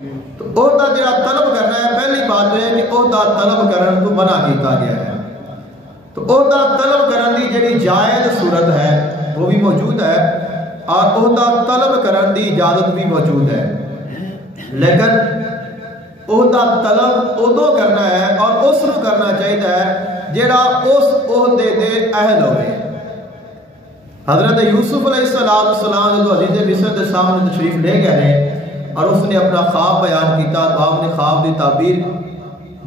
تو عہدہ جڑا طلب کرنا ہے، پہلی بات ہے کہ عہدہ طلب کرن تو منع کیتا گیا ہے۔ تو عہدہ طلب کرن دی جڑی جائز صورت ہے وہ بھی موجود ہے، اور عہدہ طلب کرن دی اجازت بھی موجود ہے، لیکن عہدہ طلب ادو کرنا ہے اور اس نو کرنا چاہیے جڑا اس عہدے دے اہل ہوئے۔ حضرت یوسف علیہ السلام جو عزیز مصر کے سامنے تشریف لے گئے اور اس نے اپنا خواب بیان کیتا، تو آپ نے خواب دی تعبیر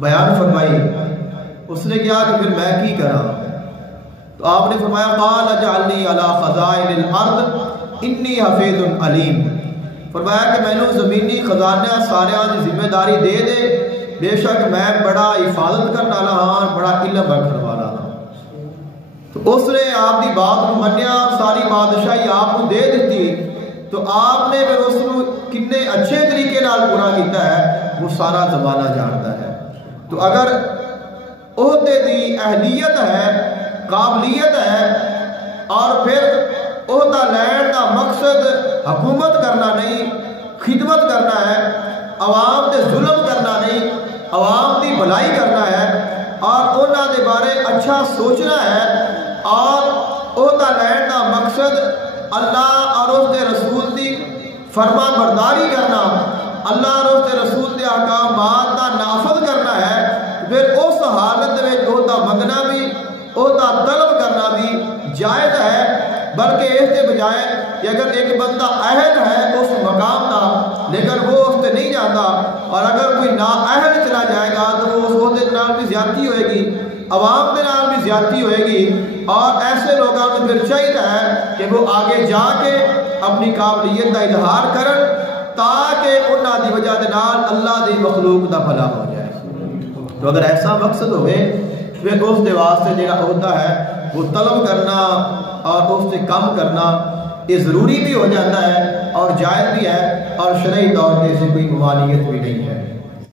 بیان فرمائی۔ اس نے کہا کہ پھر میں کی کرا؟ تو آپ نے فرمایا قال اجعلنی علی خزائن الارض انی حفیظ علیم، فرمایا کہ میں نے زمینی خزانہ سارے کی ذمہ داری دے دے، بے شک میں بڑا حفاظت کرنے والا ہاں، بڑا علم رکھنے والا ہاں۔ تو اس نے آپ کی بات کو منیا، ساری بادشاہی آپ کو دے دیتی، تو آپ نے پھر اس کو کتنے اچھے طریقے نال پورا کیتا ہے وہ سارا زمانہ جانتا ہے۔ تو اگر عہدے دی اہلیت ہے، قابلیت ہے، اور پھر عہدہ لین کا مقصد حکومت کرنا نہیں، خدمت کرنا ہے، عوام تے ظلم کرنا نہیں، عوام دی بھلائی کرنا ہے، اور انہاں دے بارے اچھا سوچنا ہے، اور عہدہ لین کا مقصد اللہ اور اس دے رسول دی فرما برداری کرنا، اللہ اور اس دے رسول دے احکامات کا نافذ کرنا ہے، پھر اس حالت میں عہدہ منگنا بھی، عہدہ طلب کرنا بھی جائز ہے۔ بلکہ اس کے بجائے کہ اگر ایک بندہ اہل ہے اس مقام کا لیکن وہ اس سے نہیں جاتا، اور اگر کوئی نا اہل چلا جائے گا تو وہ اس عہدے کے نام بھی زیادتی ہوئے گی، عوام کے نام بھی زیادتی ہوئے گی، اور ایسے لوگوں کو پھر چاہیے ہے کہ وہ آگے جا کے اپنی قابلیت کا اظہار کرن تاکہ انہاں دی وجہ دے نال اللہ دی مخلوق دا بھلا ہو جائے۔ تو اگر ایسا مقصد ہوئے پھر اس دے واسطے جڑا عہدہ ہے وہ طلب کرنا اور اس سے کم کرنا یہ ضروری بھی ہو جاتا ہے اور جائز بھی ہے، اور شرعی طور پہ اسے کوئی ممانعت بھی نہیں ہے۔